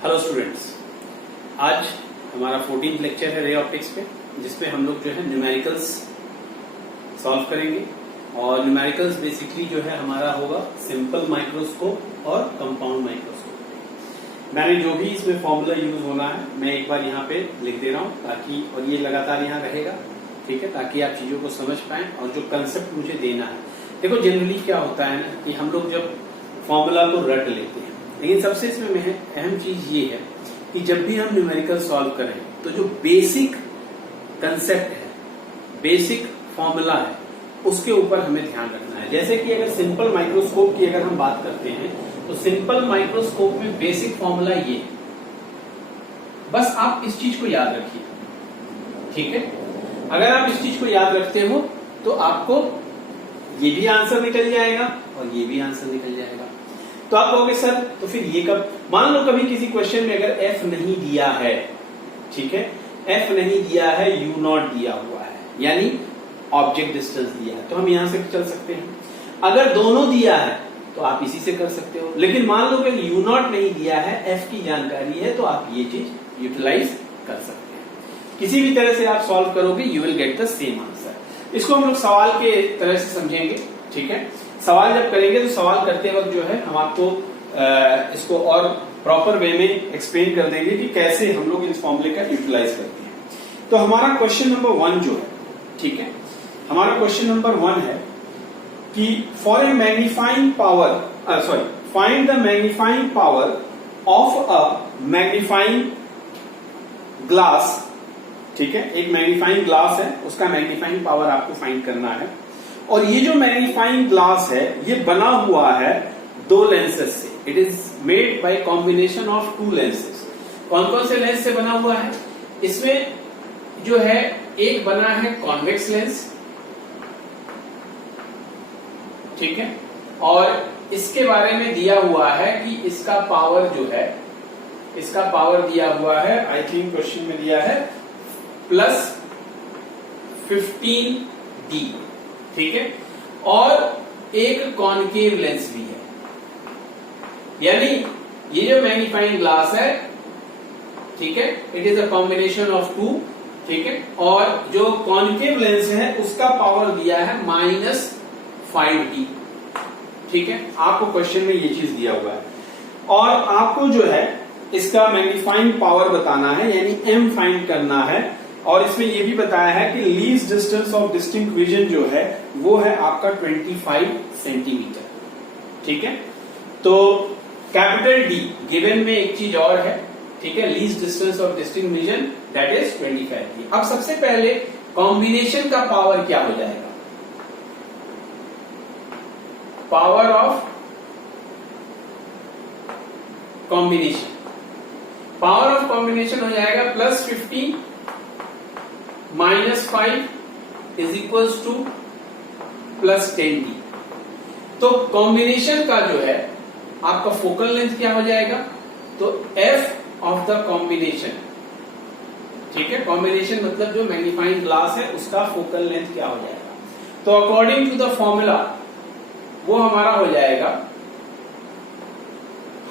Hello students, आज हमारा 14th lecture है रे ऑप्टिक्स पे, जिसमें हम लोग जो है न्यूमेरिकल्स सॉल्व करेंगे। और न्यूमेरिकल्स बेसिकली जो है हमारा होगा सिंपल माइक्रोस्कोप और कंपाउंड माइक्रोस्कोप। मैंने जो भी इसमें फॉर्मूला यूज होना है मैं एक बार यहाँ पे लिख दे रहा हूँ ताकि, और ये लगातार यहाँ रहेगा, ठीक है, ताकि आप चीजों को समझ पाएं और जो कंसेप्ट मुझे देना है। देखो जनरली क्या होता है ना कि हम लोग जब फॉर्मूला को रट लेते हैं, लेकिन सबसे इसमें अहम चीज ये है कि जब भी हम न्यूमेरिकल सॉल्व करें तो जो बेसिक कंसेप्ट है, बेसिक फॉर्मूला है, उसके ऊपर हमें ध्यान रखना है। जैसे कि अगर सिंपल माइक्रोस्कोप की अगर हम बात करते हैं तो सिंपल माइक्रोस्कोप में बेसिक फॉर्मूला ये है, बस आप इस चीज को याद रखिए, ठीक है। अगर आप इस चीज को याद रखते हो तो आपको ये भी आंसर निकल जाएगा और ये भी आंसर निकल जाएगा। तो आप कहोगे सर तो फिर ये कब, मान लो कभी किसी क्वेश्चन में अगर एफ नहीं दिया है, ठीक है, एफ नहीं दिया है, यू नॉट दिया हुआ है, यानी ऑब्जेक्ट डिस्टेंस दिया है, तो हम यहां से चल सकते हैं। अगर दोनों दिया है तो आप इसी से कर सकते हो। लेकिन मान लो कि यू नॉट नहीं दिया है, एफ की जानकारी है, तो आप ये चीज यूटिलाइज कर सकते हैं। किसी भी तरह से आप सॉल्व करोगे, you will get the same answer. इसको हम लोग सवाल के तरह से समझेंगे, ठीक है। सवाल जब करेंगे तो सवाल करते वक्त जो है हम आपको इसको और प्रॉपर वे में एक्सप्लेन कर देंगे कि कैसे हम लोग इस फॉर्मूले का यूटिलाइज करते हैं। तो हमारा क्वेश्चन नंबर 1 जो है, ठीक है, हमारा क्वेश्चन नंबर 1 है कि for a magnifying power, sorry, find the magnifying power of a magnifying glass, ठीक है, एक मैग्नीफाइंग ग्लास है, उसका मैग्नीफाइंग पावर आपको फाइंड करना है। और ये जो मैग्नीफाइंग ग्लास है ये बना हुआ है दो लेंसेज से। It is made by combination of to lenses. कौन कौन से लेंस से बना हुआ है? इसमें जो है एक बना है कॉन्वेक्स लेंस, ठीक है, और इसके बारे में दिया हुआ है कि इसका पावर जो है, इसका पावर दिया हुआ है, आई थिंक क्वेश्चन में दिया है +15D, ठीक है, और एक कॉनकेव लेंस भी है। यानी ये जो मैग्नीफाइंग ग्लास है, ठीक है, it is a combination of two, ठीक है, और जो कॉनकेव लेंस है उसका पावर दिया है -5D, ठीक है। आपको क्वेश्चन में ये चीज दिया हुआ है और आपको जो है इसका मैग्नीफाइंग पावर बताना है, यानी m फाइंड करना है। और इसमें यह भी बताया है कि least distance of distinct vision जो है वो है आपका 25 सेंटीमीटर, ठीक है। तो कैपिटल D गिवन में एक चीज और है, ठीक है, least distance of distinct vision that is 25D। अब सबसे पहले कॉम्बिनेशन का पावर क्या हो जाएगा? Power of combination, power of combination हो जाएगा +15 -5 इज इक्वल्स टू +10D। तो कॉम्बिनेशन का जो है आपका फोकल लेंथ क्या हो जाएगा? तो f ऑफ द कॉम्बिनेशन, ठीक है, कॉम्बिनेशन मतलब जो मैग्नीफाइंग ग्लास है उसका फोकल लेंथ क्या हो जाएगा? तो अकॉर्डिंग टू द फॉर्मूला वो हमारा हो जाएगा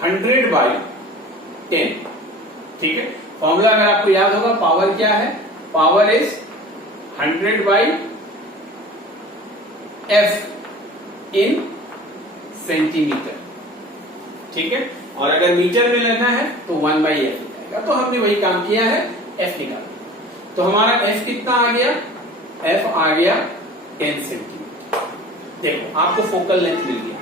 100/10, ठीक है। फॉर्मूला अगर आपको याद होगा, पावर क्या है? Power is 100/f in centimetre, ठीक है, और अगर मीटर में लेना है तो 1/f आएगा। तो हमने वही काम किया है, f निकाला। तो हमारा f कितना आ गया? f आ गया 10 सेंटीमीटर। देखो आपको फोकल लेंथ मिल गया।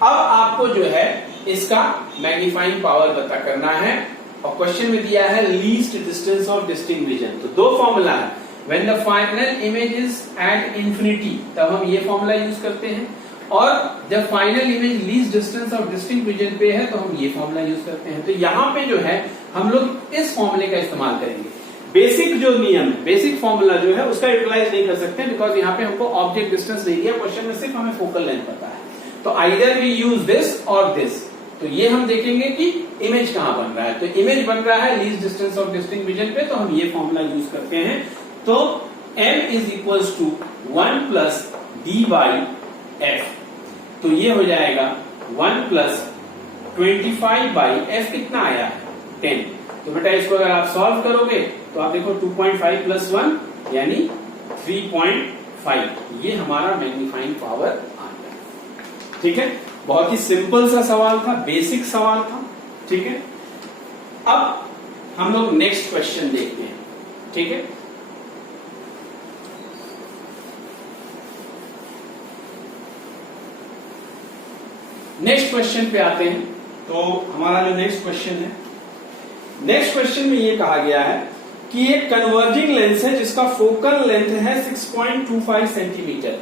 अब आपको जो है इसका मैग्नीफाइंग पावर पता करना है और क्वेश्चन में दिया है least distance of distinct vision. तो दो फॉर्मूला है, when the final image is at infinity तब हम ये फॉर्मूला यूज करते हैं, और जब final image least distance of distinct vision पे है तो हम ये फॉर्मूला यूज करते हैं। तो यहाँ पे जो है हम लोग इस फॉर्मूले का इस्तेमाल करेंगे। बेसिक जो नियम है, बेसिक फॉर्मूला जो है उसका यूटिलाइज नहीं कर सकते बिकॉज यहाँ पे हमको ऑब्जेक्ट डिस्टेंस नहीं दिया, क्वेश्चन में सिर्फ हमें फोकल लेंथ पता है। तो आइदर वी यूज दिस और दिस। तो ये हम देखेंगे कि इमेज कहां बन रहा है। तो इमेज बन रहा है least distance of distinct vision पे, तो हम ये फॉर्मूला यूज करते हैं। तो m is equals to 1 +d/f। तो ये हो जाएगा 1 + 25/f कितना आया? 10। तो बेटा इसको अगर आप सॉल्व करोगे तो आप देखो 2.5 प्लस 1 यानी 3.5, ये हमारा मैग्नीफाइंग पावर आ गया। ठीक है, बहुत ही सिंपल सा सवाल था, बेसिक सवाल था। ठीक है, अब हम लोग नेक्स्ट क्वेश्चन देखते हैं। ठीक है, नेक्स्ट क्वेश्चन पे आते हैं। तो हमारा जो नेक्स्ट क्वेश्चन है, नेक्स्ट क्वेश्चन में ये कहा गया है कि एक कन्वर्जिंग लेंस है जिसका फोकल लेंथ है 6.25 सेंटीमीटर।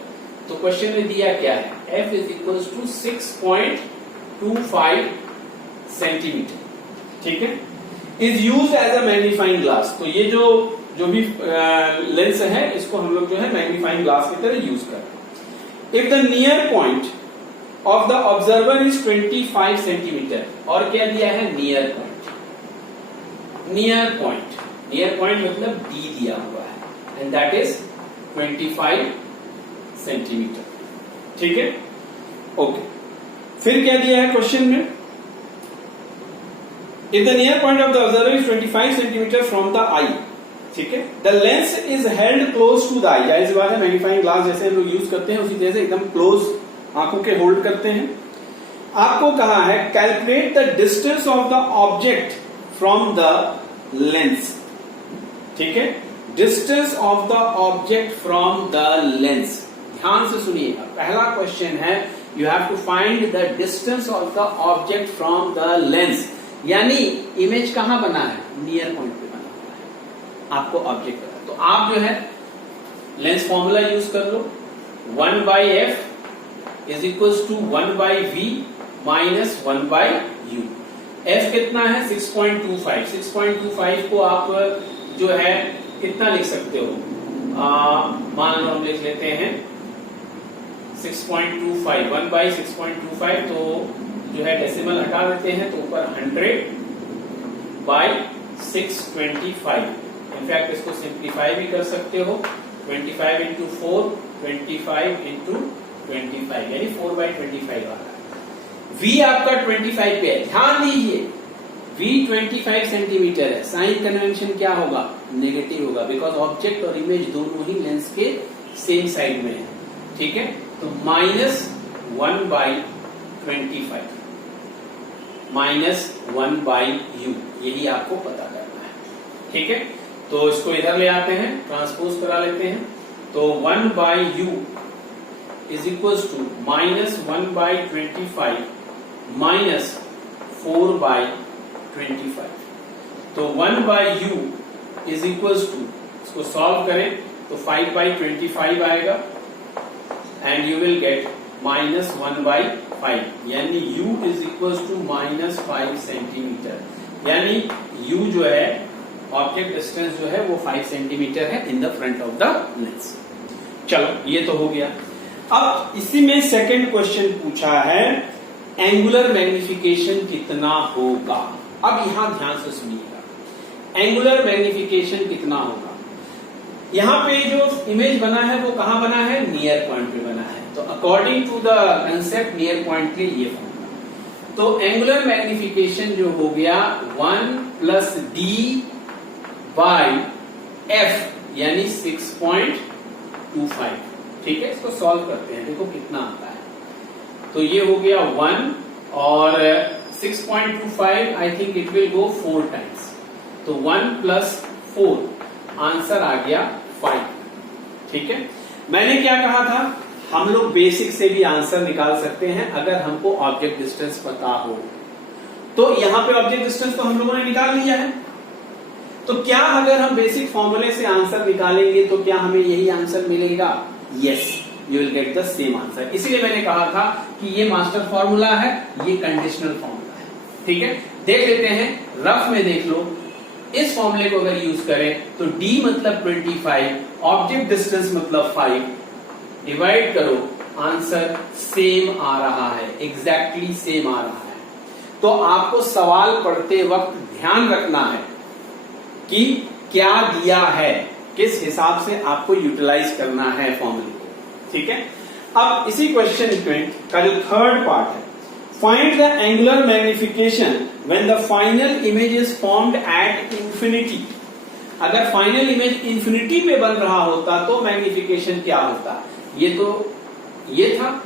तो क्वेश्चन में दिया क्या है, f is equal to 6.25 centimetre. ठीक है, is use as a magnifying glass. तो ये जो भी लेंस है इसको हम लोग जो है मैग्नीफाइंग ग्लास की तरह यूज कर रहे हैं। If the near point of the observer is 25 centimetre, और क्या दिया है, नियर पॉइंट। नियर पॉइंट मतलब डी दिया हुआ है एंड दैट इज 25 सेंटीमीटर। ठीक है, ओके। फिर क्या दिया है क्वेश्चन में, if the near point of the observer is 25 centimetre from the eye. ठीक है, the lens is held close to the eye. जाहिर सी बात है, मैग्नीफाइंग ग्लास जैसे हम लोग यूज करते हैं उसी तरह से एकदम क्लोज आंखों के होल्ड करते हैं। आपको कहा है calculate the distance of the object from the lens. ठीक है, distance of the object from the lens. ध्यान से सुनिएगा, पहला क्वेश्चन है you have to find the distance of the object from the lens, यानी इमेज कहां बना है, नियर पॉइंट पे बना हुआ है, आपको ऑब्जेक्ट बना। तो आप जो है लेंस फॉर्मूला यूज कर लो, 1/f is equal to 1/v minus 1/u। f कितना है, 6.25। 6.25 को आप जो है कितना लिख सकते हो, मान लो हम लिख लेते हैं 6.25, 1/6.25। तो जो है डेसिमल हटा देते हैं तो ऊपर 100/625। इनफैक्ट इसको सिंप्लीफाई भी कर सकते हो, 25 इंटू 4, 25 इंटू 25 यानी 4/25 आ रहा है। v आपका 25 पे है, ध्यान दीजिए v 25 सेंटीमीटर है। साइन कन्वेंशन क्या होगा, नेगेटिव होगा, बिकॉज ऑब्जेक्ट और इमेज दोनों ही लेंस के सेम साइड में है। ठीक है, तो -1/25 -1/u, यही आपको पता करना है। ठीक है, तो इसको इधर ले आते हैं, ट्रांसपोज करा लेते हैं। तो 1/u is equal to -1/25 minus 4/25। तो 1/u इज इक्वल टू, इसको सॉल्व करें तो 5/25 आएगा एंड यू विल गेट -1/5, यानी u is equal to -5 centimetre. यानी u जो है ऑब्जेक्ट डिस्टेंस जो है वो 5 सेंटीमीटर है in the front of the lens. चलो ये तो हो गया। अब इसी में सेकंड क्वेश्चन पूछा है एंगुलर मैग्निफिकेशन कितना होगा। अब यहां ध्यान से सुनिएगा, एंगुलर मैग्निफिकेशन कितना होगा। यहां पे जो इमेज बना है वो कहां बना है, नियर पॉइंट पे बना है। तो according to the concept near point के ये फॉर्मूला, तो एंगुलर मैग्निफिकेशन जो हो गया 1 + d/f यानी 6.25। ठीक है, इसको सॉल्व करते हैं, देखो कितना आता है। तो ये हो गया 1 और 6.25, I think it will go 4 times. तो 1 + 4 आंसर आ गया 5। ठीक है, मैंने क्या कहा था, हम लोग बेसिक से भी आंसर निकाल सकते हैं अगर हमको ऑब्जेक्ट डिस्टेंस पता हो। तो यहां पे ऑब्जेक्ट डिस्टेंस तो हम लोगों ने निकाल लिया है। तो क्या अगर हम बेसिक फॉर्मूले से आंसर निकालेंगे तो क्या हमें यही आंसर मिलेगा, yes, you will get the same answer. इसीलिए मैंने कहा था कि ये मास्टर फॉर्मूला है, ये कंडीशनल फॉर्मूला है। ठीक है, देख लेते हैं, रफ में देख लो। इस फॉर्मूले को अगर यूज करें तो d मतलब 25, ऑब्जेक्ट डिस्टेंस मतलब 5, डिवाइड करो, आंसर सेम आ रहा है, एग्जैक्टली सेम आ रहा है। तो आपको सवाल पढ़ते वक्त ध्यान रखना है कि क्या दिया है, किस हिसाब से आपको यूटिलाइज करना है फॉर्मूले को। ठीक है, अब इसी क्वेश्चन का जो थर्ड पार्ट है, find the angular magnification when the final image is formed at infinity. अगर फाइनल इमेज इंफिनिटी पे बन रहा होता तो मैग्निफिकेशन क्या होता, ये था।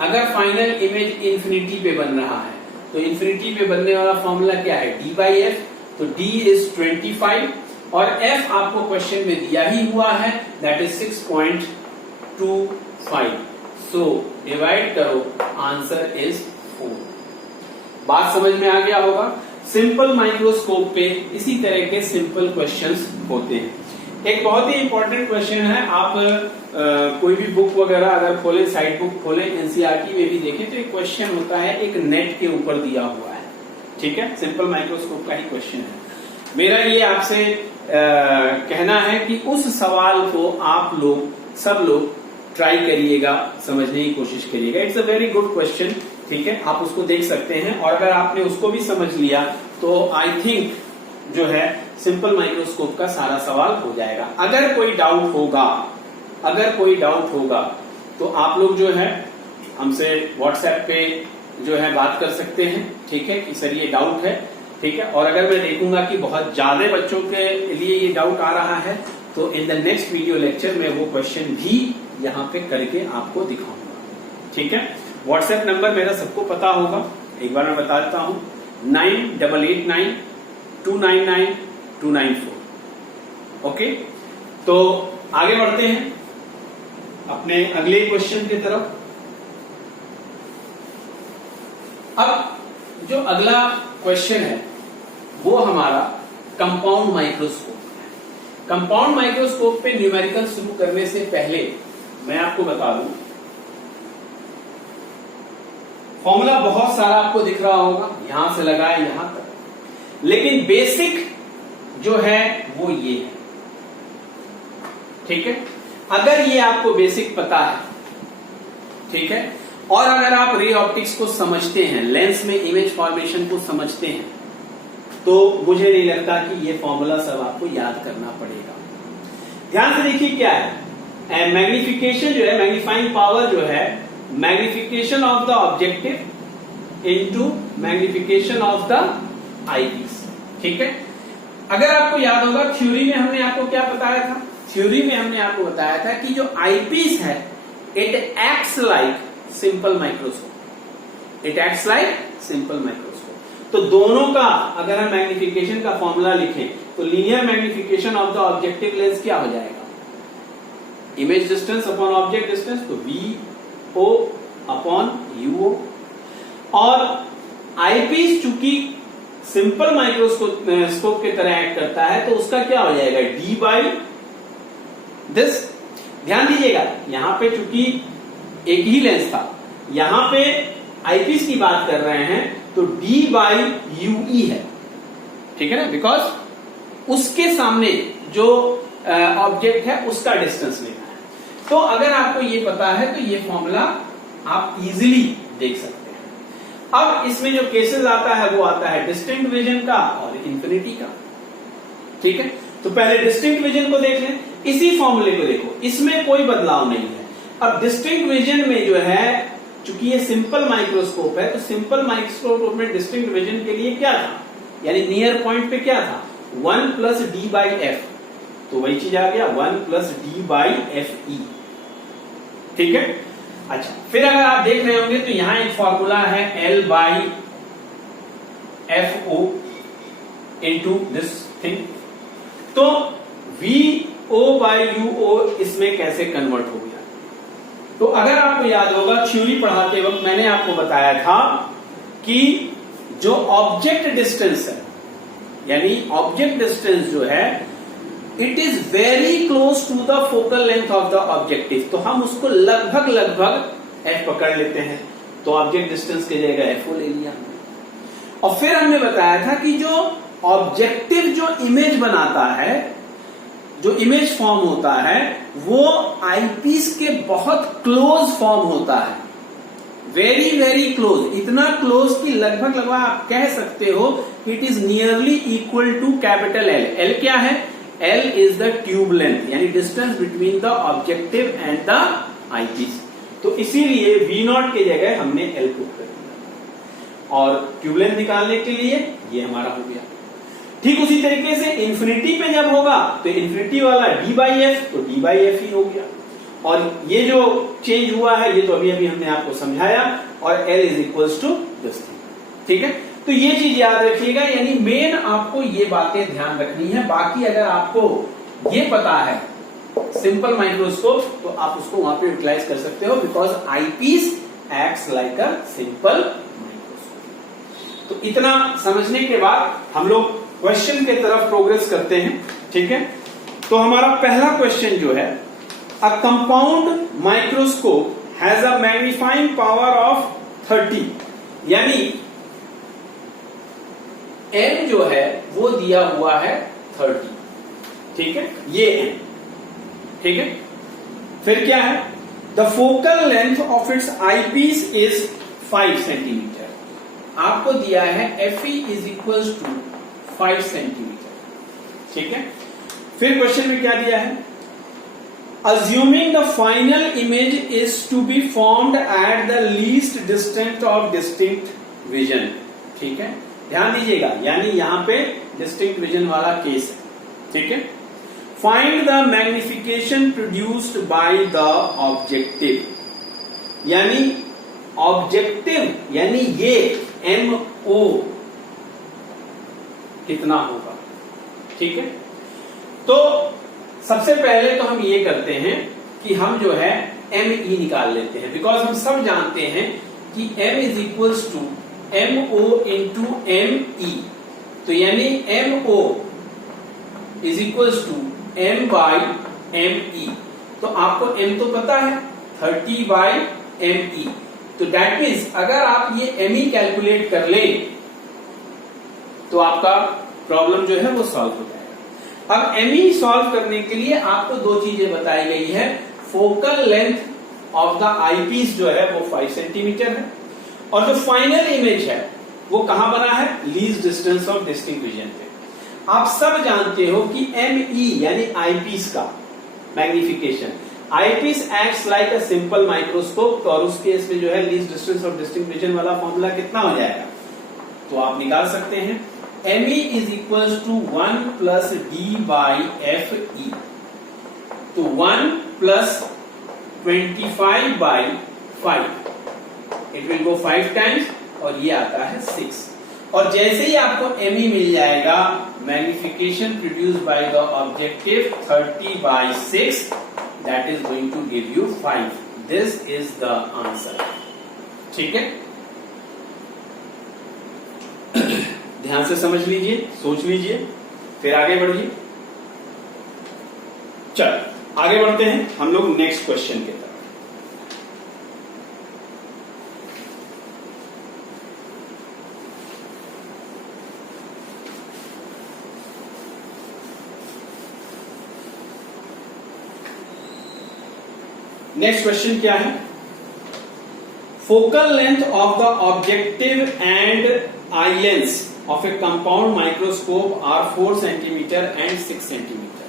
अगर फाइनल इमेज इंफिनिटी पे बन रहा है तो इंफिनिटी पे बनने वाला फॉर्मूला क्या है, d by f। तो d इज 25 और f आपको क्वेश्चन में दिया ही हुआ है, दैट इज 6.25। सो डिवाइड करो, आंसर इज 4। बात समझ में आ गया होगा। सिंपल माइक्रोस्कोप पे इसी तरह के सिंपल क्वेश्चंस होते हैं। एक बहुत ही इंपॉर्टेंट क्वेश्चन है, आप कोई भी बुक वगैरह अगर खोले, साइड बुक खोले, एनसीईआरटी में भी देखें तो एक क्वेश्चन होता है, एक नेट के ऊपर दिया हुआ है, ठीक है, सिंपल माइक्रोस्कोप का ही क्वेश्चन है। मेरा ये आपसे कहना है कि उस सवाल को आप लोग सब लोग ट्राई करिएगा, समझने की कोशिश करिएगा। It's a very good question, ठीक है, आप उसको देख सकते हैं और अगर आपने उसको भी समझ लिया तो आई थिंक जो है सिंपल माइक्रोस्कोप का सारा सवाल हो जाएगा। अगर कोई डाउट होगा तो आप लोग जो है हमसे व्हाट्सएप पे जो है बात कर सकते हैं, ठीक है, कि सर ये डाउट है, ठीक है। और अगर मैं देखूंगा कि बहुत ज्यादा बच्चों के लिए ये डाउट आ रहा है तो in the next video lecture में वो क्वेश्चन भी यहाँ पे करके आपको दिखाऊंगा, ठीक है। व्हाट्सएप नंबर मेरा सबको पता होगा, एक बार मैं बता देता हूं, 9889299294। ओके, तो आगे बढ़ते हैं अपने अगले क्वेश्चन की तरफ। अब जो अगला क्वेश्चन है वो हमारा कंपाउंड माइक्रोस्कोप है। कंपाउंड माइक्रोस्कोप पे न्यूमेरिकल शुरू करने से पहले मैं आपको बता दूं, फॉर्मूला बहुत सारा आपको दिख रहा होगा, यहां से लगाए यहां तक, लेकिन बेसिक जो है वो ये है, ठीक है। अगर ये आपको बेसिक पता है, ठीक है, और अगर आप रे ऑप्टिक्स को समझते हैं, लेंस में इमेज फॉर्मेशन को समझते हैं, तो मुझे नहीं लगता कि ये फॉर्मूला सब आपको याद करना पड़ेगा। ध्यान से देखिए क्या है, मैग्निफिकेशन जो है, मैग्नीफाइंग पावर जो है, magnification of the objective into magnification of the eyepiece, ठीक है। अगर आपको याद होगा थ्योरी में हमने आपको क्या बताया था, थ्योरी में हमने आपको बताया था कि जो आईपीस है it acts like simple microscope, it acts like simple microscope. तो दोनों का अगर हम मैग्निफिकेशन का फॉर्मूला लिखें तो linear magnification of the objective lens क्या हो जाएगा, image distance upon object distance, तो VO अपॉन UO। और आईपीस चूंकि सिंपल माइक्रोस्कोप के तरह एक्ट करता है तो उसका क्या हो जाएगा, D बाई दिस। ध्यान दीजिएगा यहां पे चूंकि एक ही लेंस था, यहां पे आईपीस की बात कर रहे हैं तो D बाई UE है, ठीक है ना, बिकॉज उसके सामने जो ऑब्जेक्ट है उसका डिस्टेंस लेना है। तो अगर आपको ये पता है तो ये फॉर्मूला आप इजीली देख सकते हैं। अब इसमें जो केसेस आता है वो आता है डिस्टिंक्ट विजन का और इंफिनिटी का, ठीक है। तो पहले डिस्टिंक्ट विजन को देख लें, इसी फॉर्मूले को देखो, इसमें कोई बदलाव नहीं है। अब डिस्टिंक्ट विजन में जो है, चूंकि ये सिंपल माइक्रोस्कोप है, तो सिंपल माइक्रोस्कोप में डिस्टिंक्ट विजन के लिए क्या था, यानी नियर पॉइंट पे क्या था, 1 प्लस D बाई F, तो वही चीज आ गया 1 प्लस D बाई FE, ठीक है। अच्छा, फिर अगर आप देख रहे होंगे तो यहां एक फॉर्मूला है L by FO into this thing, तो VO बाई UO इसमें कैसे कन्वर्ट हो गया। तो अगर आपको याद होगा थ्योरी पढ़ाते वक्त मैंने आपको बताया था कि जो ऑब्जेक्ट डिस्टेंस है, यानी ऑब्जेक्ट डिस्टेंस जो है it is very close to the focal length of the objective, तो हम उसको लगभग F पकड़ लेते हैं, तो ऑब्जेक्ट डिस्टेंस की जगह FO ले लिया। और फिर हमने बताया था कि जो ऑब्जेक्टिव जो इमेज बनाता है, जो इमेज फॉर्म होता है, वो आईपीस के बहुत क्लोज फॉर्म होता है, वेरी वेरी क्लोज, इतना क्लोज कि लगभग आप कह सकते हो it is nearly equal to capital L। L क्या है, L is the tube length, यानी distance between the objective and the eyepiece. तो इसीलिए V0 की जगह हमने L पुट कर दिया। और ट्यूब लेंथ निकालने के लिए ये हमारा हो गया। ठीक उसी तरीके से इंफिनिटी पे जब होगा तो इंफिनिटी वाला डी बाई एफ, तो डी बाई एफ ही हो गया। और ये जो चेंज हुआ है ये तो अभी अभी हमने आपको समझाया, और L is equals to this thing. ठीक है, तो ये चीज याद रखिएगा, यानी मेन आपको ये बातें ध्यान रखनी है। बाकी अगर आपको ये पता है सिंपल माइक्रोस्कोप तो आप उसको वहां पे यूटिलाइज कर सकते हो, because eyepiece acts like a simple microscope. तो इतना समझने के बाद हम लोग क्वेश्चन के तरफ प्रोग्रेस करते हैं। ठीक है, तो हमारा पहला क्वेश्चन जो है, a compound microscope has a magnifying power of 30, यानी m जो है वो दिया हुआ है 30। ठीक है, ये m। ठीक है, फिर क्या है, the focal length of its eyepiece is 5 centimetre. आपको दिया है Fe is equal to 5 centimetre. ठीक है, फिर क्वेश्चन में क्या दिया है, assuming the final image is to be formed at the least distance of distinct vision। ठीक है, ध्यान दीजिएगा, यानी यहां पे डिस्टिंक्ट विजन वाला केस है। ठीक है, find the magnification produced by the objective, यानी ऑब्जेक्टिव यानी ये MO कितना होगा। ठीक है, तो सबसे पहले तो हम ये करते हैं कि हम जो है ME निकाल लेते हैं, बिकॉज हम सब जानते हैं कि M is equals to MO into ME, तो यानी MO is equals to M by ME। तो आपको M तो पता है 30 बाई ME, तो दैट मीन्स अगर आप ये ME कैलकुलेट कर लें तो आपका प्रॉब्लम जो है वो सॉल्व हो जाएगा। अब ME सॉल्व करने के लिए आपको दो चीजें बताई गई है, focal length of the eyepiece जो है वो 5 सेंटीमीटर है, और जो फाइनल इमेज है वो कहां बना है, least distance of distinct vision पे। आप सब जानते हो कि ME यानी आईपीस का magnification, eyepiece acts like a simple microscope, तो और उस केस में जो है least distance of distinct vision वाला फॉर्मूला कितना हो जाएगा, तो आप निकाल सकते हैं ME is equal to 1 plus D by FE, तो 1 plus 25 by 5, it will go 5 times, और ये आता है 6। और जैसे ही आपको ME मिल जाएगा, magnification produced by the objective 30 by 6, that is going to give you 5। This is the answer. ठीक है, ध्यान से समझ लीजिए, सोच लीजिए, फिर आगे बढ़िए। चल आगे बढ़ते हैं हम लोग नेक्स्ट क्वेश्चन के तरफ। नेक्स्ट क्वेश्चन क्या है, focal length of the objective and eye lens of a compound microscope are 4 centimetre and 6 centimetre.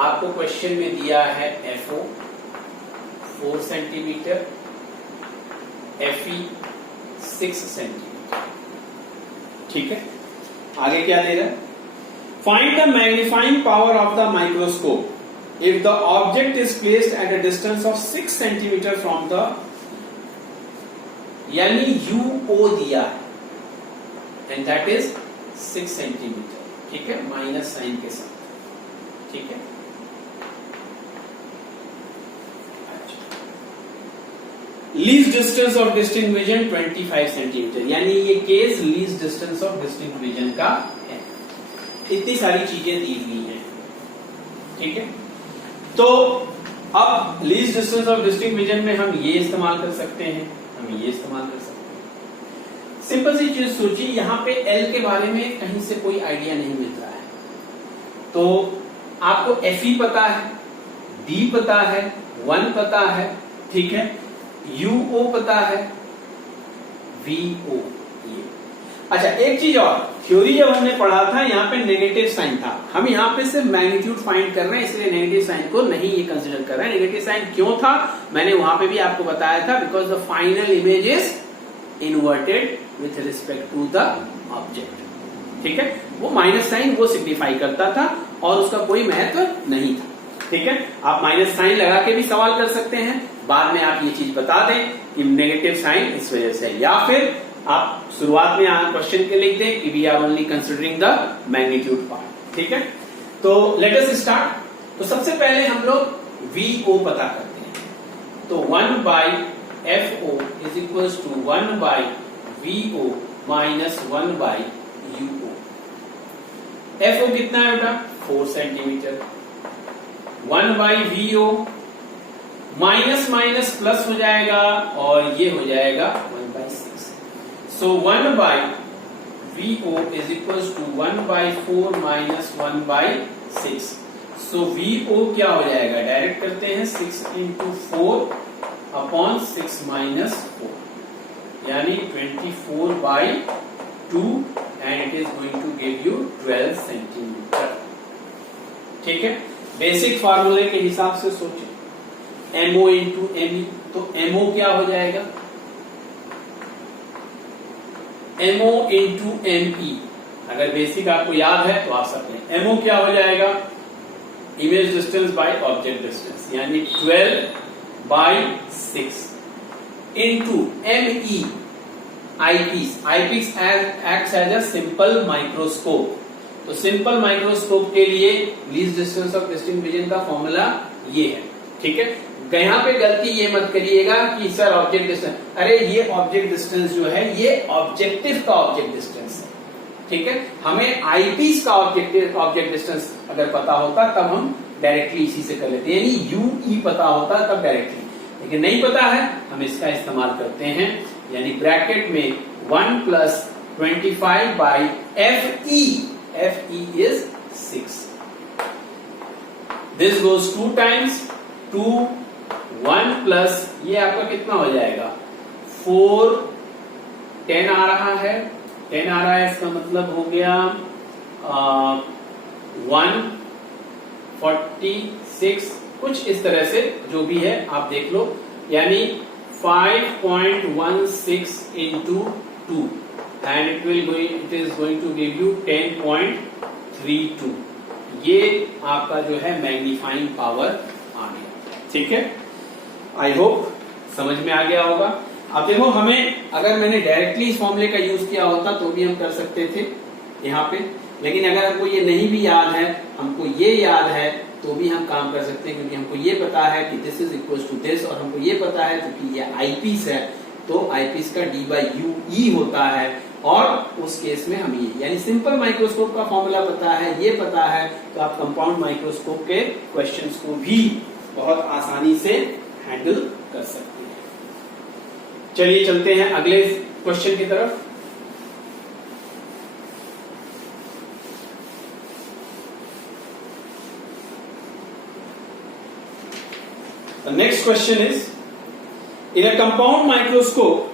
आपको क्वेश्चन में दिया है FO 4 सेंटीमीटर, FE 6 सेंटीमीटर। ठीक है, आगे क्या दे रहा है, find the magnifying power of the microscope if the object is placed at a distance of 6 centimeter from the, यानी UO दिया है and that is 6 सेंटीमीटर। ठीक है, माइनस साइन के साथ। ठीक है, least distance of distinct vision 25 centimetre, यानी ये case least distance of distinct vision का है। इतनी सारी चीजें दी हुई हैं। ठीक है, तो अब least distance of distinct vision में हम ये इस्तेमाल कर सकते हैं, हम ये इस्तेमाल कर सकते हैं। सिंपल सी चीज सोचिए, यहां पे L के बारे में कहीं से कोई आइडिया नहीं मिल रहा है, तो आपको FE पता है, D पता है, 1 पता है। ठीक है, UO पता है, VO ये। अच्छा एक चीज और, थ्योरी जब हमने पढ़ा था यहाँ पे नेगेटिव साइन था, हम यहाँ पे सिर्फ मैग्नीट्यूड फाइंड कर रहे हैं, इसलिए नेगेटिव साइन को नहीं ये कंसीडर कर रहे हैं। नेगेटिव साइन क्यों था मैंने वहां पे भी आपको बताया था, because the final image is inverted with respect to the object. ठीक है, वो माइनस साइन वो सिग्निफाई करता था और उसका कोई महत्व नहीं था। ठीक है, आप माइनस साइन लगा के भी सवाल कर सकते हैं, बाद में आप ये चीज बता दें कि नेगेटिव साइन इस वजह से, या फिर आप शुरुआत में क्वेश्चन के लिख दें कि we are only considering the magnitude part. ठीक है, तो लेट अस स्टार्ट। तो सबसे पहले हम लोग VO पता करते हैं। तो 1/FO is equal to 1/VO minus 1/UO। FO कितना है बेटा? 4 centimetre. 1/VO minus minus plus हो जाएगा और ये हो जाएगा 1/6। So 1/VO is equal to 1/4 minus 1/6। So VO क्या हो जाएगा? डायरेक्ट करते हैं 6 इंटू 4 अपॉन 6 माइनस 4 यानी 24/2 and it is going to give you 12 centimetre. ठीक है, बेसिक फार्मूले के हिसाब से सोचिए, MO इंटू ME। तो MO क्या हो जाएगा? MO into ME। अगर बेसिक आपको याद है तो आप सकते हैं। MO क्या हो जाएगा? Image distance by object distance यानी 12/6 into ME eyepiece. Eyepiece acts as a simple microscope. तो सिंपल माइक्रोस्कोप के लिए least distance of distinct vision का फॉर्मूला ये है। ठीक है, यहाँ पे गलती ये मत करिएगा कि सर ऑब्जेक्ट डिस्टेंस, अरे ये ऑब्जेक्ट डिस्टेंस जो है ये ऑब्जेक्टिव का ऑब्जेक्ट डिस्टेंस है। ठीक है, हमें आईपीस का ऑब्जेक्ट डिस्टेंस अगर पता होता तब हम डायरेक्टली इसी से कर लेते, यानी यूई पता होता तब डायरेक्टली, लेकिन नहीं पता है हम इसका इस्तेमाल करते हैं, यानी ब्रैकेट में 1 plus 25/FE। FE is 6. This goes 2 times 2 1 plus ये आपका कितना हो जाएगा? 4 10 आ रहा है, 10 आ रहा है, इसका मतलब हो गया 146 कुछ इस तरह से, जो भी है आप देख लो, यानी 5.16 into 2 and it is going to give you 10.32। ये आपका जो है मैग्नीफाइंग पावर आ गया। ठीक है, आई होप समझ में आ गया होगा। अब देखो, हमें अगर मैंने डायरेक्टली इस फॉर्मूले का यूज किया होता तो भी हम कर सकते थे यहाँ पे, लेकिन अगर हमको ये नहीं भी याद है, हमको ये याद है तो भी हम काम कर सकते हैं, क्योंकि हमको ये पता है कि this is equal to this, और हमको ये पता है क्योंकि ये आईपीस है तो आईपीस का D/UE होता है, और उस केस में हम ये, यानी सिंपल माइक्रोस्कोप का फॉर्मूला पता है, ये पता है, तो आप कंपाउंड माइक्रोस्कोप के क्वेश्चंस को भी बहुत आसानी से हैंडल कर सकते हैं। चलिए चलते हैं अगले क्वेश्चन की तरफ। The next question is, in a compound microscope,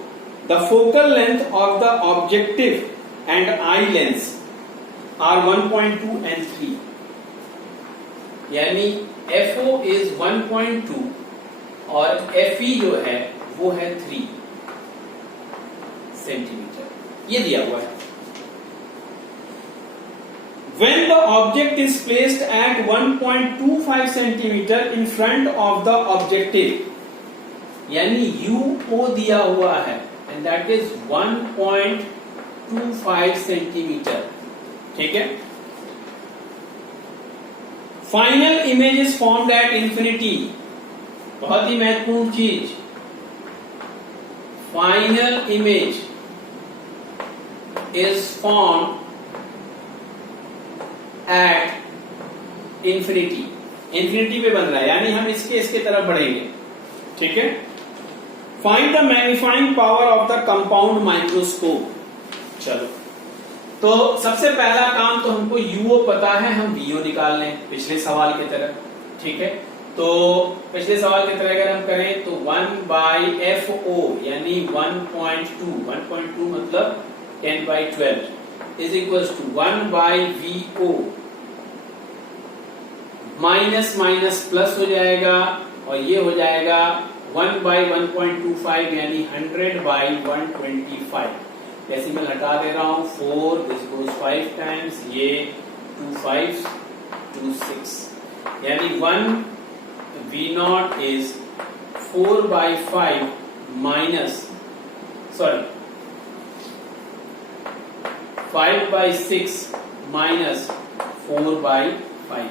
the focal length of the objective and eye lens are 1.2 and 3. यानी FO is 1.2 और FE जो है वो है 3 सेंटीमीटर, ये दिया हुआ है। When the object is placed at 1.25 centimeter in front of the objective, यानी UO दिया हुआ है and that is 1.25 सेंटीमीटर। ठीक है, final image is formed at infinity. बहुत ही महत्वपूर्ण चीज, final image is formed at infinity. Infinity पे बन रहा है, यानी हम इसके तरफ बढ़ेंगे। ठीक है, find the magnifying power of the compound microscope. चलो, तो सबसे पहला काम तो हमको यूओ पता है, हम वीओ निकाल लें पिछले सवाल की तरह। ठीक है, तो पिछले सवाल की तरह अगर हम करें तो 1/FO यानी 1.2 मतलब 10/12 is equal to 1/VO, minus minus plus हो जाएगा और ये हो जाएगा 1/1.25 यानी 100/125। डेसिमल हटा दे रहा हूं, 4 दिस गोज 5 टाइम्स, ये 2 5 2 6 यानी 1 V0 is 4/5 minus 5/6 minus 4/5।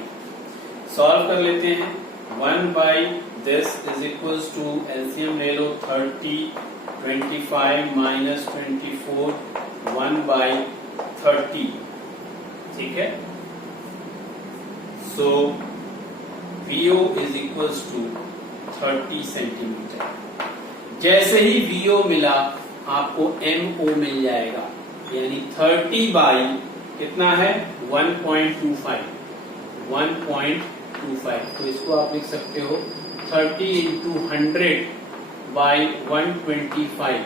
Solve कर लेते हैं। 1/this is equals to LCM ले लो 30, 25 माइनस 24, 1/30। ठीक है, so VO is equals to 30 centimetre. जैसे ही VO मिला आपको MO मिल जाएगा, यानी 30 बाई कितना है 1.25। तो इसको आप लिख सकते हो 30 इंटू 100/125,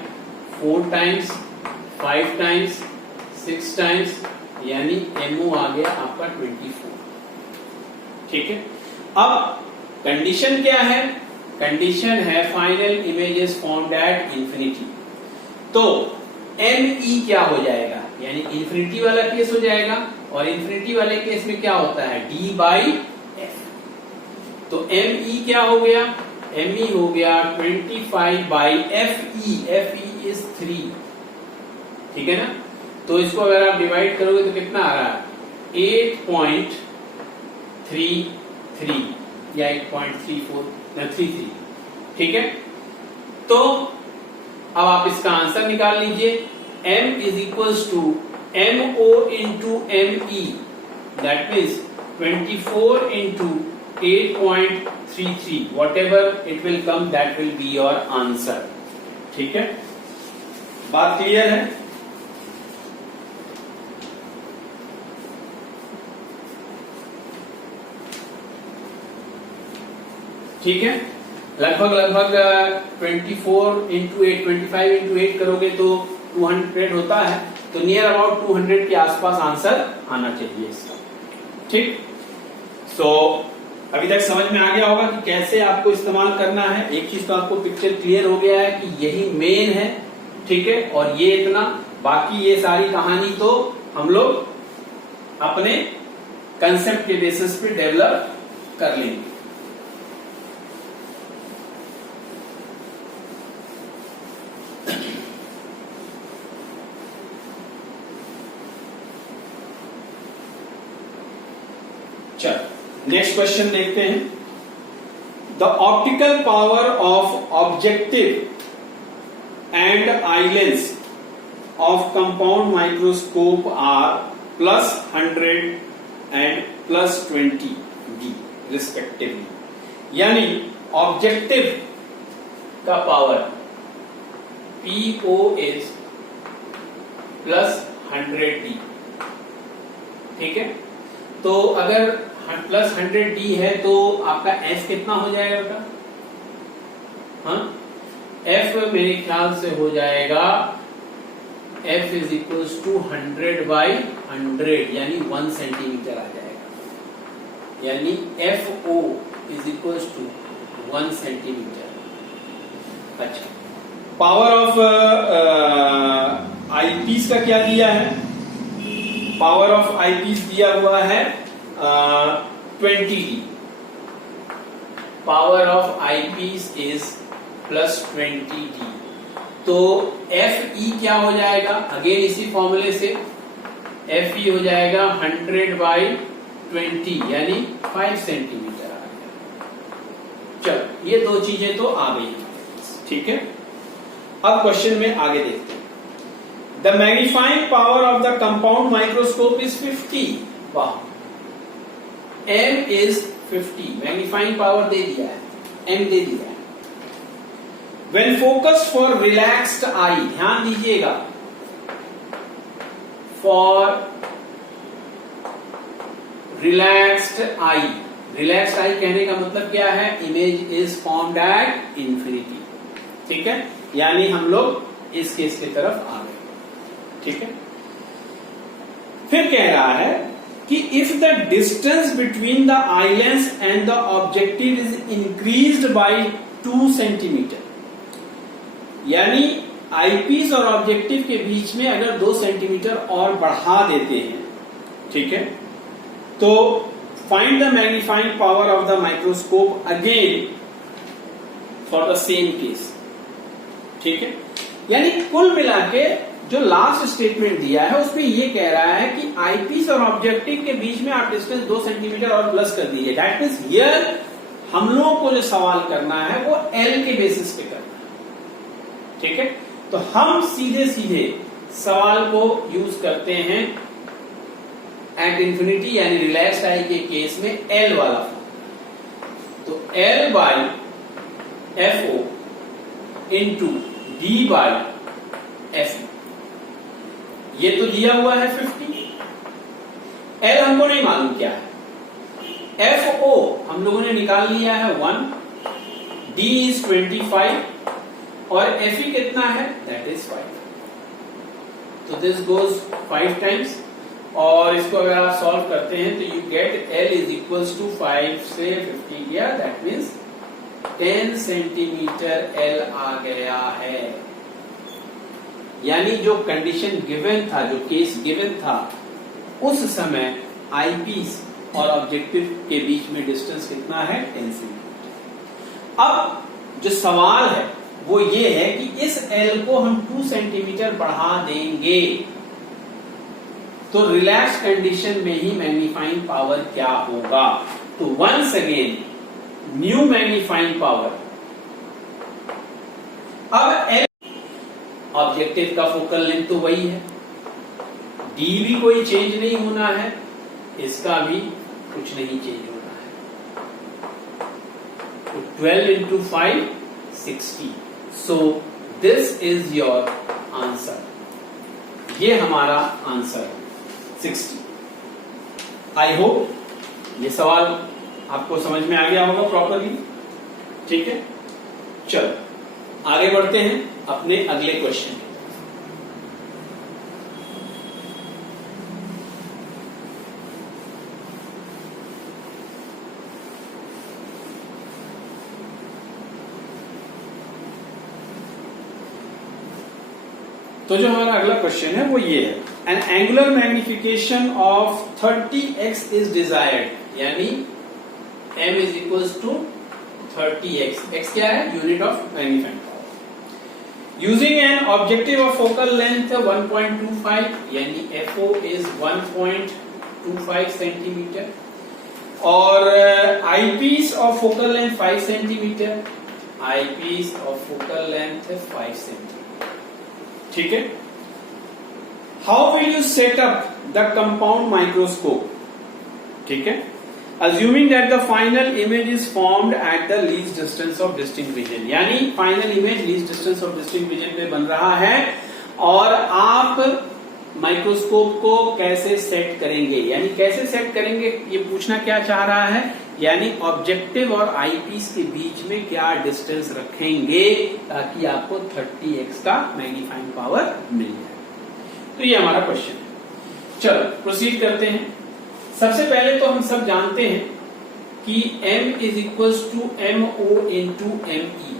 4 टाइम्स, 5 टाइम्स, 6 टाइम्स, यानी MO आ गया आपका 24। ठीक है, अब कंडीशन क्या है? कंडीशन है final images formed at infinity. तो ME क्या हो जाएगा, यानी इंफिनिटी वाला केस हो जाएगा, और इंफिनिटी वाले केस में क्या होता है D/F। तो ME क्या हो गया? ME हो गया 25/FE। FE is 3। ठीक है ना, तो इसको अगर आप डिवाइड करोगे तो कितना आ रहा है 8.33 या 8.33। ठीक है, तो अब आप इसका आंसर निकाल लीजिए। M is equals to MO into ME, that means 24 into 8.33, whatever it will come that will be your answer. ठीक है, बात क्लियर है? ठीक है, लगभग 24 इंटू 8, 25 इंटू 8 करोगे तो 200 होता है, तो नियर अबाउट 200 के आसपास आंसर आना चाहिए इसका। ठीक, सो अभी तक समझ में आ गया होगा कि कैसे आपको इस्तेमाल करना है। एक चीज तो आपको पिक्चर क्लियर हो गया है कि यही मेन है। ठीक है, और ये इतना, बाकी ये सारी कहानी तो हम लोग अपने कंसेप्ट के बेसिस पे डेवलप कर लेंगे। नेक्स्ट क्वेश्चन देखते हैं। The optical power of objective and eye lens of compound microscope are +100 and +20 D respectively. यानी ऑब्जेक्टिव का पावर PO इज +100D। ठीक है, तो अगर +100D है तो आपका F कितना हो जाएगा बेटा? हाँ, F मेरे ख्याल से हो जाएगा F इज इक्वल्स टू 100/100 यानी 1 सेंटीमीटर आ जाएगा, यानी FO is equals to 1 centimetre. अच्छा, पावर ऑफ आईपीस का क्या दिया है? पावर ऑफ आईपीस दिया हुआ है 20D। Power of eyepiece is +20D। तो FE क्या हो जाएगा? अगेन इसी फॉर्मूले से FE हो जाएगा 100/20 यानी 5 सेंटीमीटर आ गया। चलो, ये दो चीजें तो आ गई। ठीक है, अब क्वेश्चन में आगे देखते हैं। The magnifying power of the compound microscope is 50। वाह, M इज 50, मैग्नीफाइंग पावर दे दिया है, M दे दिया है। When focused for relaxed eye, ध्यान दीजिएगा, for relaxed eye, relaxed eye कहने का मतलब क्या है? Image is formed at infinity. ठीक है, यानी हम लोग इस केस की तरफ आ गए। ठीक है, फिर कह रहा है कि if the distance between the eye lens and the objective is increased by 2 centimetre, यानी आईपीस और ऑब्जेक्टिव के बीच में अगर 2 सेंटीमीटर और बढ़ा देते हैं, ठीक है, तो find the magnifying power of the microscope again for the same case, ठीक है। यानी कुल मिला के जो लास्ट स्टेटमेंट दिया है उसमें ये कह रहा है कि आईपीस और ऑब्जेक्टिव के बीच में आप डिस्टेंस 2 सेंटीमीटर और प्लस कर दीजिए। दैट मीन्स हियर हम लोगों को जो सवाल करना है वो एल के बेसिस पे करना है, ठीक है। तो हम सीधे सीधे सवाल को यूज करते हैं एट इंफिनिटी यानी रिलैक्स्ड आई के केस में एल वाला फॉर्म। तो L by F O into D by F, ये तो दिया हुआ है 50, एल हमको नहीं मालूम क्या है, एफ ओ हम लोगों ने निकाल लिया है 1, डी इज 25 और एफ ई कितना है, दैट इज 5। तो दिस गोज 5 टाइम्स और इसको अगर आप सॉल्व करते हैं तो you get L is equals to 5 से 50 गया, दैट मीन्स 10 सेंटीमीटर एल आ गया है। यानी जो कंडीशन गिवन था, जो केस गिवन था, उस समय आईपीस और ऑब्जेक्टिव के बीच में डिस्टेंस कितना है, 10 सेंटीमीटर। अब जो सवाल है वो ये है कि इस एल को हम 2 सेंटीमीटर बढ़ा देंगे तो रिलैक्स कंडीशन में ही मैग्नीफाइंग पावर क्या होगा। तो once again new magnifying power, अब एल ऑब्जेक्टिव का फोकल लेंथ तो वही है, डी भी कोई चेंज नहीं होना है, इसका भी कुछ नहीं चेंज होना है। तो 12 into 5 60। So this is your answer, ये हमारा आंसर है 60। आई होप ये सवाल आपको समझ में आ गया होगा प्रॉपरली, ठीक है। चलो आगे बढ़ते हैं अपने अगले क्वेश्चन। तो जो हमारा अगला क्वेश्चन है वो ये है, an angular magnification of 30x is desired, यानी m is equals to 30x, x क्या है, unit of magnifying power. Using an objective of focal length 1.25 यानी FO इज 1.25 सेंटीमीटर और eyepiece of focal length 5 centimetre, eyepiece of focal length 5 centimetre, ठीक है। How will you set up the compound microscope, ठीक है, assuming that the final image is formed at the least distance of distinct vision, यानी final image least distance of distinct vision पे बन रहा है और आप माइक्रोस्कोप को कैसे सेट करेंगे, यानी कैसे सेट करेंगे ये पूछना क्या चाह रहा है, यानी ऑब्जेक्टिव और आईपीस के बीच में क्या डिस्टेंस रखेंगे ताकि आपको 30x का मैग्नीफाइंग पावर मिल जाए। तो ये हमारा क्वेश्चन है। चलो प्रोसीड करते हैं। सबसे पहले तो हम सब जानते हैं कि m is equals to M O into M E,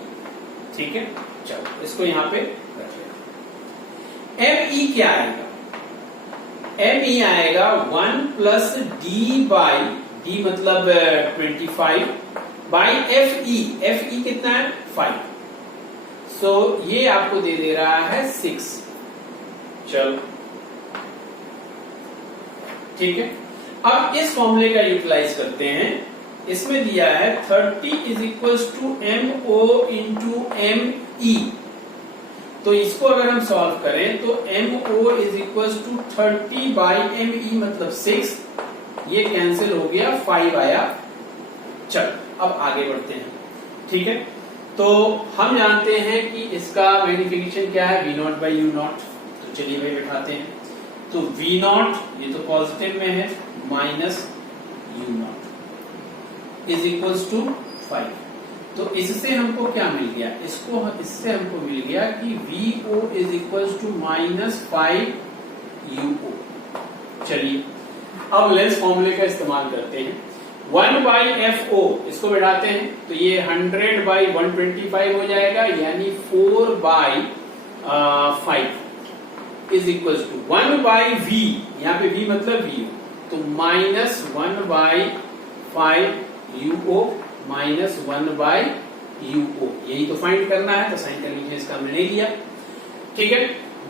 ठीक है। चलो इसको यहां पे रख लेते हैं। एम ई क्या आएगा, एम ई आएगा 1 प्लस डी बाई, डी मतलब 25 by F E, F E कितना है 5, सो ये आपको दे दे रहा है 6। चलो ठीक है, अब इस फॉर्मूले का यूटिलाइज करते हैं। इसमें दिया है 30 is equal to M O into M E, तो इसको अगर हम सॉल्व करें तो M O is equal to 30 by M E मतलब 6, ये कैंसिल हो गया, 5 आया। चलो अब आगे बढ़ते हैं, ठीक है। तो हम जानते हैं कि इसका मैग्निफिकेशन क्या है, V not by you not, तो चलिए भाई बैठाते हैं। तो V नॉट ये तो पॉजिटिव में है minus U not is equals to 5, तो इससे हमको क्या मिल गया, इससे हमको मिल गया कि VO is equals to minus 5 UO। चलिए अब लेंस फॉर्मूले का इस्तेमाल करते हैं। 1/FO इसको बैठाते हैं तो ये 100/125 हो जाएगा, यानी 4/5 इज इक्वल टू 1/V, यहाँ पे V मतलब V, तो -1/5 UO माइनस 1/UO, यही तो फाइंड करना है, तो साइन कर लीजिए, इसका हमने नहीं लिया। ठीक है,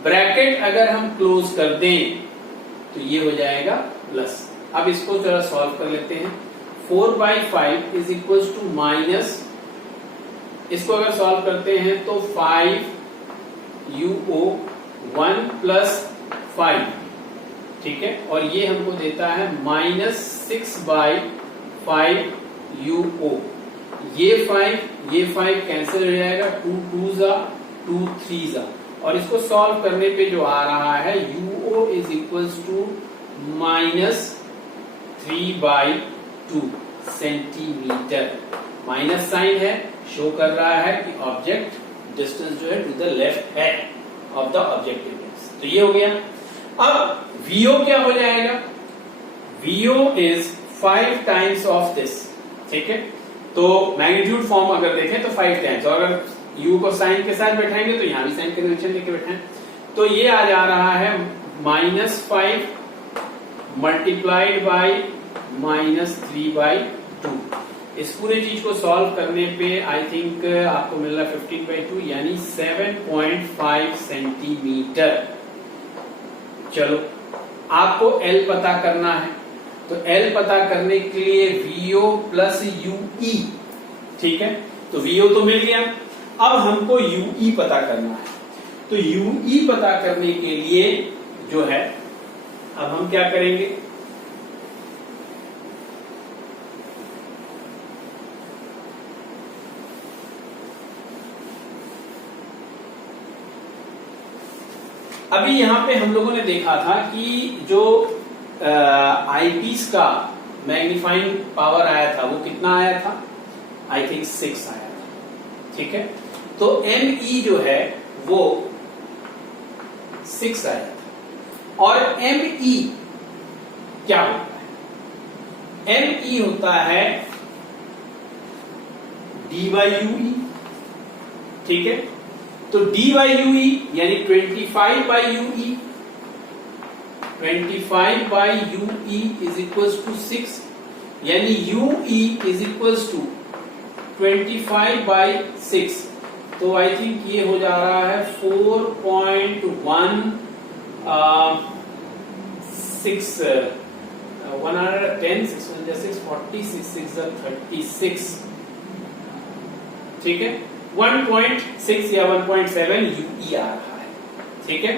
ब्रैकेट अगर हम क्लोज कर दें तो ये हो जाएगा प्लस। अब इसको जरा सॉल्व कर लेते हैं। 4/5 इज इक्वल टू माइनस, इसको अगर सॉल्व करते हैं तो 5UO 1 + 5, ठीक है, और ये हमको देता है -6/5UO। ये 5 कैंसिल हो जाएगा, 2 2s 2 3s, और इसको सॉल्व करने पे जो आ रहा है UO is equal to -3/2 centimetre. Minus sign है, शो कर रहा है कि ऑब्जेक्ट डिस्टेंस जो है टू द लेफ्ट है ऑफ द ऑब्जेक्टिव लेंस। तो ये हो गया। अब VO क्या हो जाएगा? VO is 5 times of this, ठीक है, तो मैग्नीट्यूड फॉर्म अगर देखें तो 5 टाइम्स, और अगर U को साइन के साथ बैठाएंगे तो यहां भी साइन कन्वेंशन लेके बैठाएं, तो ये आ जा रहा है -5 मल्टीप्लाइड बाई -3/2। इस पूरे चीज को सॉल्व करने पे आई थिंक आपको मिल रहा है 15/2, यानी 7.5 सेंटीमीटर। चलो, आपको L पता करना है, तो L पता करने के लिए VO प्लस UE, ठीक है, तो VO तो मिल गया, अब हमको UE पता करना है। तो UE पता करने के लिए जो है, अब हम क्या करेंगे, अभी यहां पे हम लोगों ने देखा था कि जो आईपीस का मैग्नीफाइंग पावर आया था वो कितना आया था, आई थिंक 6 आया था, ठीक है, तो ME जो है वो 6 आया था। और ME क्या होता है? ME होता है D/UE, ठीक है, तो D/UE यानी 25/UE, 25/UE is equals to 6, यानी UE इज इक्वल्स टू 25/6, तो आई थिंक ये हो जा रहा है 4.16 110 6 40 6 36, ठीक है, 1.6 या 1.7 UE आ रहा है, ठीक है,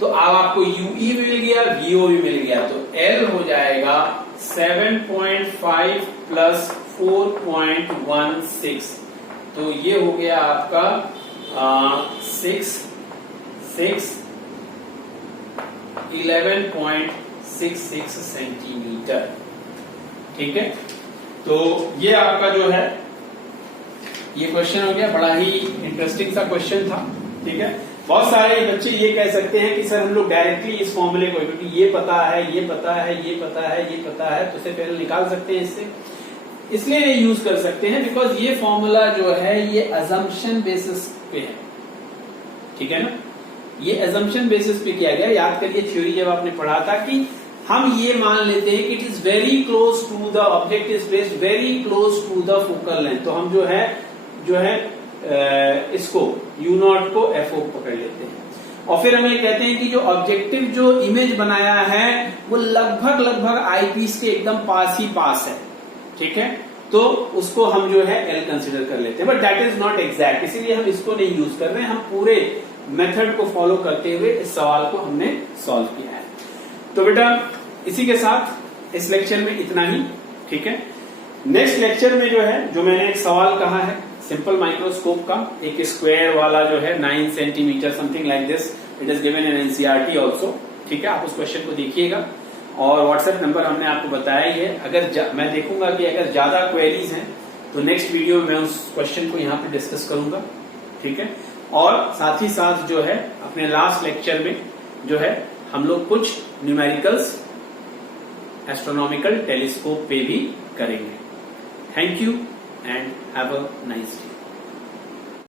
तो अब आपको UE भी मिल गया, VO भी मिल गया, तो L हो जाएगा 7.5 प्लस 4.16, तो ये हो गया आपका 11.66 सेंटीमीटर, ठीक है, तो ये आपका जो है ये क्वेश्चन हो गया, बड़ा ही इंटरेस्टिंग सा क्वेश्चन था, ठीक है। बहुत सारे बच्चे ये कह सकते हैं कि सर हम लोग डायरेक्टली इस फॉर्मूले को, क्योंकि ये पता है, ये पता है, ये पता है, ये पता है, तो उसे पहले निकाल सकते हैं इससे, इसलिए ये यूज कर सकते हैं बिकॉज ये फॉर्मूला जो है ये अजम्पशन बेसिस पे है, ठीक है ना, ये अजम्पशन बेसिस पे किया गया। याद करिए थ्योरी जब आपने पढ़ा था कि हम ये मान लेते हैं कि it is very close to the object is placed very close to the focal length, तो हम जो है इसको U0 को FO पकड़ लेते हैं, और फिर हम ये कहते हैं कि जो ऑब्जेक्टिव जो इमेज बनाया है वो लगभग आईपीस के एकदम पास ही पास है, ठीक है, तो उसको हम जो है L कंसिडर कर लेते हैं, but that is not exact, इसीलिए हम इसको नहीं यूज कर रहे हैं, हम पूरे मेथड को फॉलो करते हुए इस सवाल को हमने सॉल्व किया है। तो बेटा इसी के साथ इस लेक्चर में इतना ही, ठीक है। नेक्स्ट लेक्चर में जो है, जो मैंने एक सवाल कहा है सिंपल माइक्रोस्कोप का, एक स्क्वायर वाला जो है 9 centimetre something like this, it is given in NCERT also, ठीक है, आप उस क्वेश्चन को देखिएगा, और व्हाट्सएप नंबर हमने आपको बताया ही है। अगर मैं देखूंगा कि अगर ज्यादा क्वेरीज हैं तो नेक्स्ट वीडियो में मैं उस क्वेश्चन को यहाँ पे डिस्कस करूंगा, ठीक है, और साथ ही साथ जो है अपने लास्ट लेक्चर में जो है हम लोग कुछ न्यूमेरिकल्स एस्ट्रोनॉमिकल टेलीस्कोप पे भी करेंगे। Thank you and have a nice day.